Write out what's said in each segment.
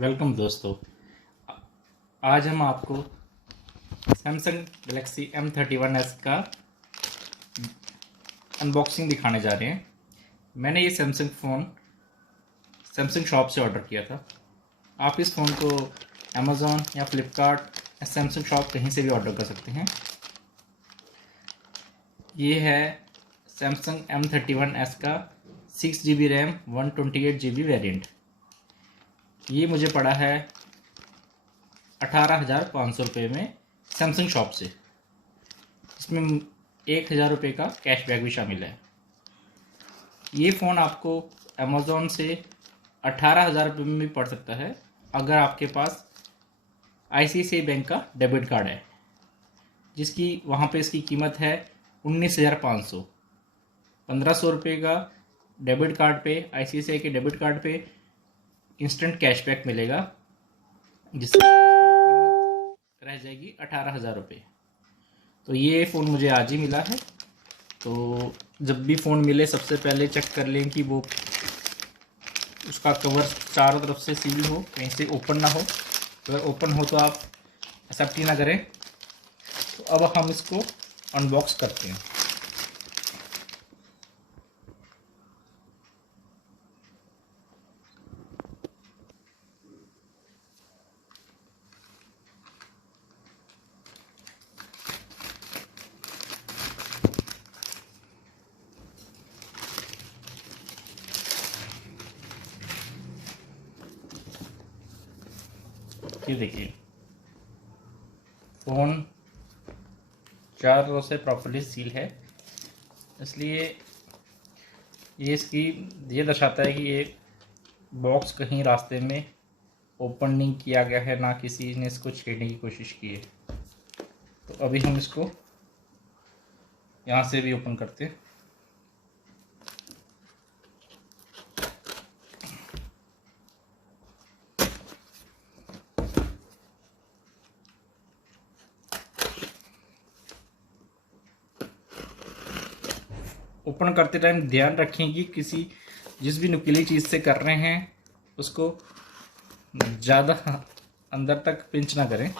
Welcome दोस्तों। आज हम आपको सैमसंग गैलेक्सी M31s का अनबॉक्सिंग दिखाने जा रहे हैं। मैंने ये सैमसंग शॉप से ऑर्डर किया था। आप इस फ़ोन को अमेज़ॉन या फ्लिपकार्ट या सैमसंग शॉप कहीं से भी ऑर्डर कर सकते हैं। ये है सैमसंग M31s का 6GB रैम 128GB वेरिएंट। ये मुझे पड़ा है 18,500 रुपये में सैमसंग शॉप से। इसमें 1,000 रुपये का कैशबैक भी शामिल है। ये फ़ोन आपको अमेज़ॉन से 18,000 रुपये में भी पड़ सकता है अगर आपके पास ICICI बैंक का डेबिट कार्ड है, जिसकी वहाँ पे इसकी कीमत है 19,500। 1,500 रुपये का डेबिट कार्ड पे, ICICI के डेबिट कार्ड पे इंस्टेंट कैशबैक मिलेगा, जिससे कीमत रह जाएगी 18,000 रुपये। तो ये फ़ोन मुझे आज ही मिला है। तो जब भी फ़ोन मिले सबसे पहले चेक कर लें कि वो उसका कवर चारों तरफ से सील हो, कहीं से ओपन ना हो। अगर ओपन हो तो आप एक्सेप्ट ही ना करें। तो अब हम इसको अनबॉक्स करते हैं। ये देखिए, फ़ोन चार रो से प्रॉपर्ली सील है, इसलिए ये दर्शाता है कि ये बॉक्स कहीं रास्ते में ओपन नहीं किया गया है, ना किसी ने इसको छेड़ने की कोशिश की है। तो अभी हम इसको यहाँ से भी ओपन करते हैं। ओपन करते टाइम ध्यान रखें कि जिस भी नुकीली चीज़ से कर रहे हैं उसको ज़्यादा अंदर तक पिंच ना करें।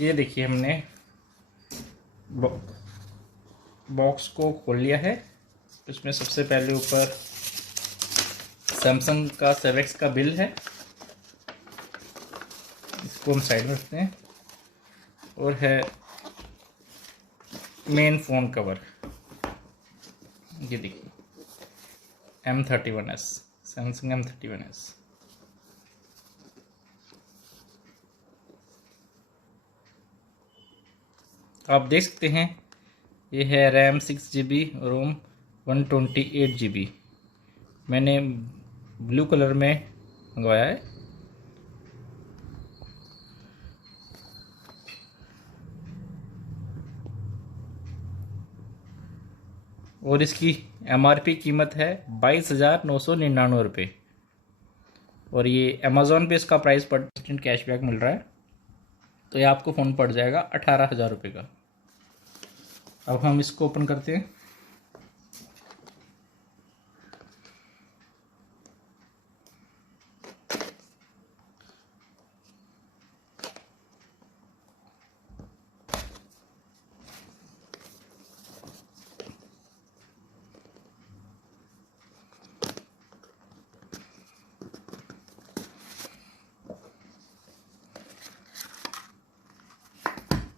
ये देखिए, हमने बॉक्स को खोल लिया है। इसमें सबसे पहले ऊपर सैमसंग का 7X का बिल है, इसको हम साइड में रखते हैं। और है मेन फ़ोन कवर। ये देखिए, M31s, सैमसंग M31s। आप देख सकते हैं, ये है रैम 6GB, रोम 128GB। मैंने ब्लू कलर में मंगवाया है। और इसकी MRP कीमत है 22,999 रुपये। और ये अमेज़ॉन पे इसका प्राइस पर % कैशबैक मिल रहा है, तो ये आपको फ़ोन पड़ जाएगा 18,000 रुपये का। अब हम इसको ओपन करते हैं।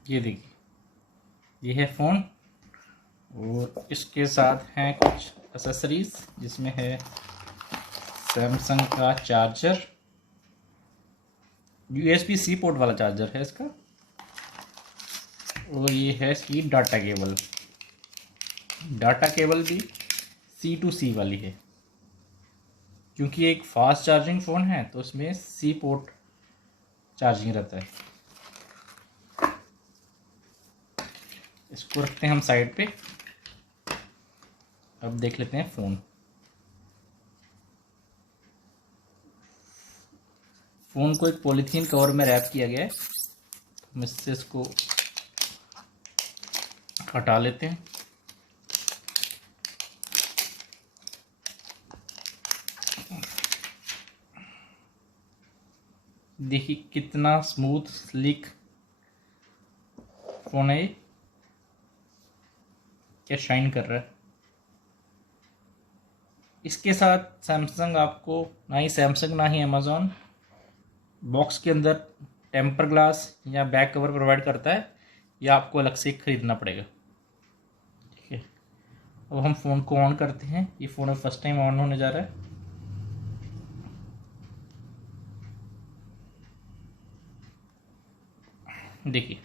ये देखिए, ये है फ़ोन और इसके साथ हैं कुछ एसेसरीज, जिसमें है सैमसंग का चार्जर, USB-C पोर्ट वाला चार्जर है इसका। और ये है इसकी डाटा केबल। डाटा केबल भी C to C वाली है, क्योंकि एक फास्ट चार्जिंग फ़ोन है तो उसमें C पोर्ट चार्जिंग रहता है। इसको रखते हैं हम साइड पे। अब देख लेते हैं फ़ोन। फ़ोन को एक पॉलीथीन कवर में रैप किया गया है। हम इससे इसको हटा लेते हैं। देखिए कितना स्मूथ स्लिक फ़ोन है, क्या शाइन कर रहा है। इसके साथ सैमसंग आपको ना ही सैमसंग ना ही अमेज़ॉन बॉक्स के अंदर टेम्पर ग्लास या बैक कवर प्रोवाइड करता है, या आपको अलग से ख़रीदना पड़ेगा। ठीक है, अब हम फ़ोन को ऑन करते हैं। ये फ़ोन अब फर्स्ट टाइम ऑन होने जा रहा है। देखिए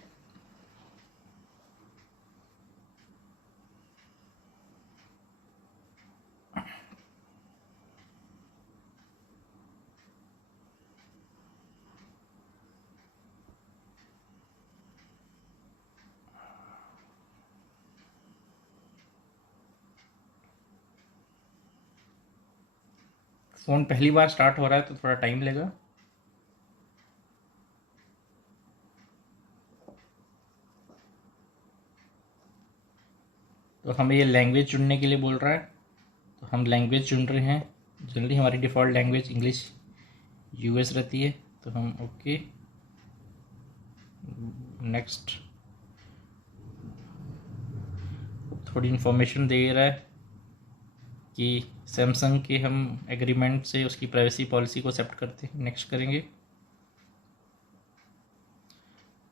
फ़ोन पहली बार स्टार्ट हो रहा है तो थोड़ा टाइम लेगा। तो हमें ये लैंग्वेज चुनने के लिए बोल रहा है, तो हम लैंग्वेज चुन रहे हैं। जनरली हमारी डिफ़ॉल्ट लैंग्वेज इंग्लिश यूएस रहती है, तो हम ओके नेक्स्ट। थोड़ी इन्फॉर्मेशन दे रहा है कि सैमसंग के हम एग्रीमेंट से उसकी प्राइवेसी पॉलिसी को एक्सेप्ट करते हैं, नेक्स्ट करेंगे।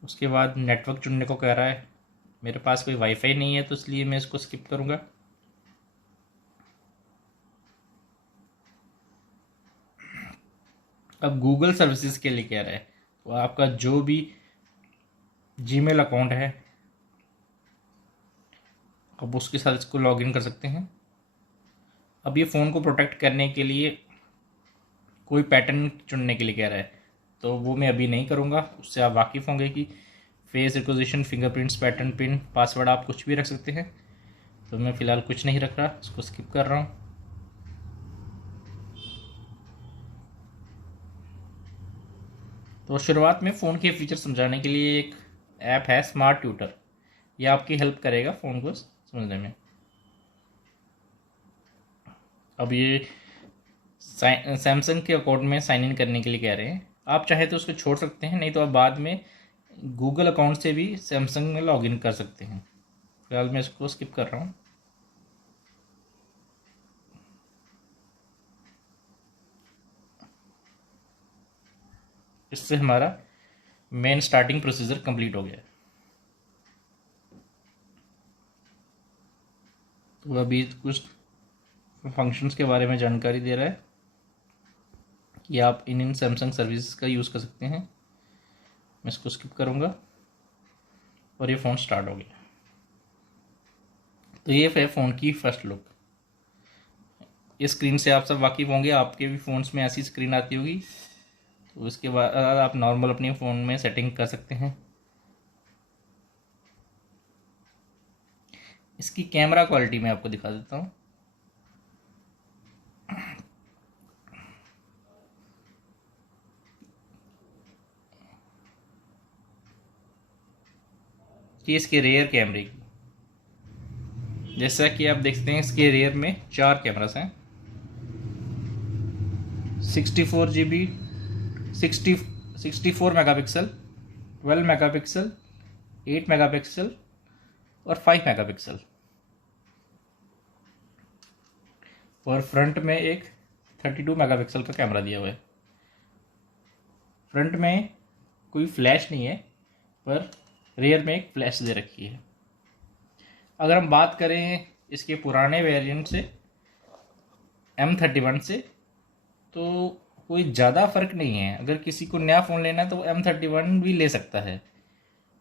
उसके बाद नेटवर्क चुनने को कह रहा है। मेरे पास कोई वाईफाई नहीं है तो इसलिए मैं इसको स्किप करूँगा। अब गूगल सर्विसेज के लिए कह रहा है, तो आपका जो भी जीमेल अकाउंट है अब उसके साथ इसको लॉगिन कर सकते हैं। अब ये फ़ोन को प्रोटेक्ट करने के लिए कोई पैटर्न चुनने के लिए कह रहा है, तो वो मैं अभी नहीं करूँगा। उससे आप वाकिफ़ होंगे कि face recognition, fingerprints, pattern, pin, password आप कुछ भी रख सकते हैं। तो मैं फ़िलहाल कुछ नहीं रख रहा, इसको स्किप कर रहा हूँ। तो शुरुआत में फ़ोन के फीचर समझाने के लिए एक ऐप है स्मार्ट ट्यूटर। यह आपकी हेल्प करेगा फ़ोन को समझने में। अब ये सैमसंग के अकाउंट में साइन इन करने के लिए कह रहे हैं। आप चाहे तो उसको छोड़ सकते हैं, नहीं तो आप बाद में गूगल अकाउंट से भी सैमसंग में लॉगिन कर सकते हैं। फिलहाल मैं इसको स्किप कर रहा हूँ। इससे हमारा मेन स्टार्टिंग प्रोसीजर कंप्लीट हो गया। तो अभी कुछ फंक्शंस के बारे में जानकारी दे रहा है कि आप इन सैमसंग सर्विसेज का यूज़ कर सकते हैं। मैं इसको स्किप करूँगा और ये फ़ोन स्टार्ट हो गया। तो ये है फ़ोन की फ़र्स्ट लुक। इस स्क्रीन से आप सब वाकिफ़ होंगे, आपके भी फ़ोन्स में ऐसी स्क्रीन आती होगी। तो इसके बाद आप नॉर्मल अपने फ़ोन में सेटिंग कर सकते हैं। इसकी कैमरा क्वालिटी मैं आपको दिखा देता हूँ। कि इसके रेयर कैमरे की, जैसा कि आप देखते हैं इसके रेयर में 4 कैमरास हैं। 64 GB, 64 मेगापिक्सल, 12 मेगापिक्सल, 8 मेगापिक्सल और 5 मेगापिक्सल। और फ्रंट में एक 32 मेगापिक्सल का कैमरा दिया हुआ है। फ्रंट में कोई फ्लैश नहीं है, पर रेयर में एक फ्लैश दे रखी है। अगर हम बात करें इसके पुराने वेरिएंट से, M31 से, तो कोई ज़्यादा फ़र्क नहीं है। अगर किसी को नया फ़ोन लेना है तो वो M31 भी ले सकता है।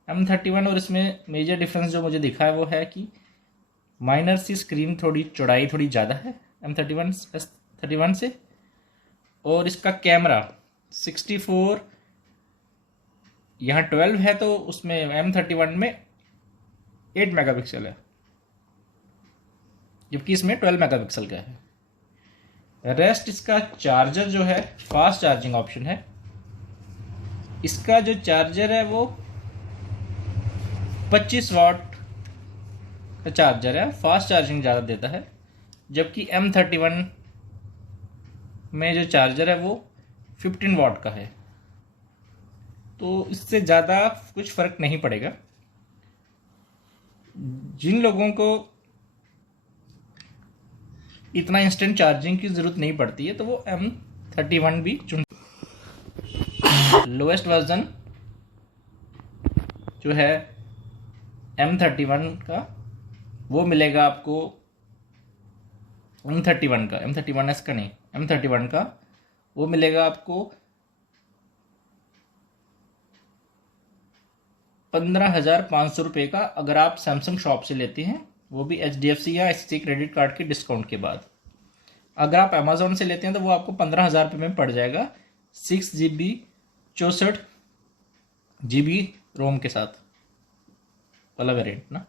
M31 और इसमें मेजर डिफरेंस जो मुझे दिखा है वो है कि माइनर सी स्क्रीन, थोड़ी चौड़ाई थोड़ी ज़्यादा है M31 से। और इसका कैमरा 64, यहाँ 12 है तो उसमें M31 में 8 मेगापिक्सल है, जबकि इसमें 12 मेगापिक्सल का है। रेस्ट इसका चार्जर जो है फास्ट चार्जिंग ऑप्शन है। इसका जो चार्जर है वो 25 वाट का चार्जर है, फास्ट चार्जिंग ज़्यादा देता है। जबकि M31 में जो चार्जर है वो 15 वाट का है। तो इससे ज़्यादा कुछ फ़र्क नहीं पड़ेगा। जिन लोगों को इतना इंस्टेंट चार्जिंग की ज़रूरत नहीं पड़ती है तो वो M31 भी चुन। लोएस्ट वर्जन जो है M31 का वो मिलेगा आपको, M31 का, M31S का नहीं, M31 का वो मिलेगा आपको 15,500 रुपये का, अगर आप सैमसंग शॉप से लेते हैं, वो भी HDFC या ICICI क्रेडिट कार्ड के डिस्काउंट के बाद। अगर आप अमेजोन से लेते हैं तो वो आपको 15,000 रुपये में पड़ जाएगा, 6 GB 64 GB रोम के साथ वाला वेरिएंट ना।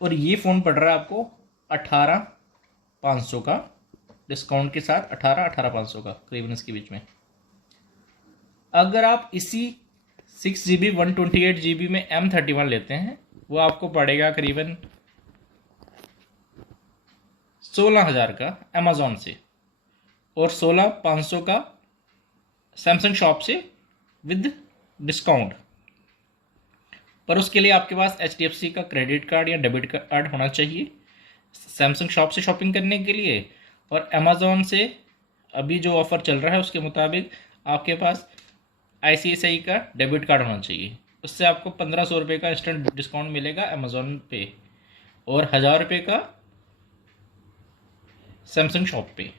और ये फ़ोन पड़ रहा है आपको 18,500 का, डिस्काउंट के साथ 18,500 का करीबन इसके बीच में। अगर आप इसी 6 GB 128 GB में M31 लेते हैं वो आपको पड़ेगा करीबन 16,000 का अमेज़ॉन से, और 16,500 का सैमसंग शॉप से विद डिस्काउंट। पर उसके लिए आपके पास HDFC का क्रेडिट कार्ड या डेबिट कार्ड होना चाहिए सैमसंग शॉप से शॉपिंग करने के लिए। और अमेज़ॉन से अभी जो ऑफ़र चल रहा है उसके मुताबिक आपके पास ICICI का डेबिट कार्ड होना चाहिए। उससे आपको 1,500 रुपये का इंस्टेंट डिस्काउंट मिलेगा अमेज़ॉन पे, और 1,000 रुपये का सैमसंग शॉप पे।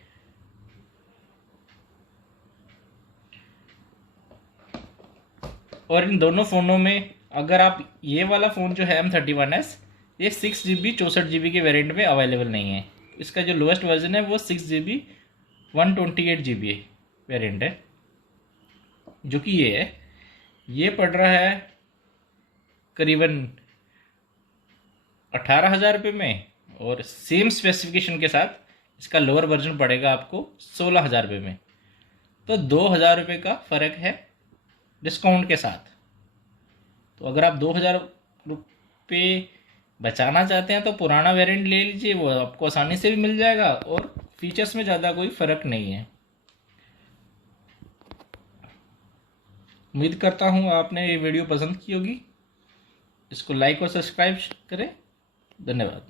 और इन दोनों फ़ोनों में अगर आप ये वाला फ़ोन जो है M31S, ये 6 GB 64 GB के वेरिएंट में अवेलेबल नहीं है। इसका जो लोएस्ट वर्जन है वो 6 GB 128 GB वेरिएंट है, जो कि ये है। ये पड़ रहा है करीबन 18,000 रुपये में, और सेम स्पेसिफिकेशन के साथ इसका लोअर वर्जन पड़ेगा आपको 16,000 रुपये में। तो 2,000 रुपये का फ़र्क है डिस्काउंट के साथ। तो अगर आप 2,000 रुपये बचाना चाहते हैं तो पुराना वेरिएंट ले लीजिए, वो आपको आसानी से भी मिल जाएगा और फीचर्स में ज़्यादा कोई फ़र्क नहीं है। उम्मीद करता हूँ आपने ये वीडियो पसंद की होगी। इसको लाइक और सब्सक्राइब करें। धन्यवाद।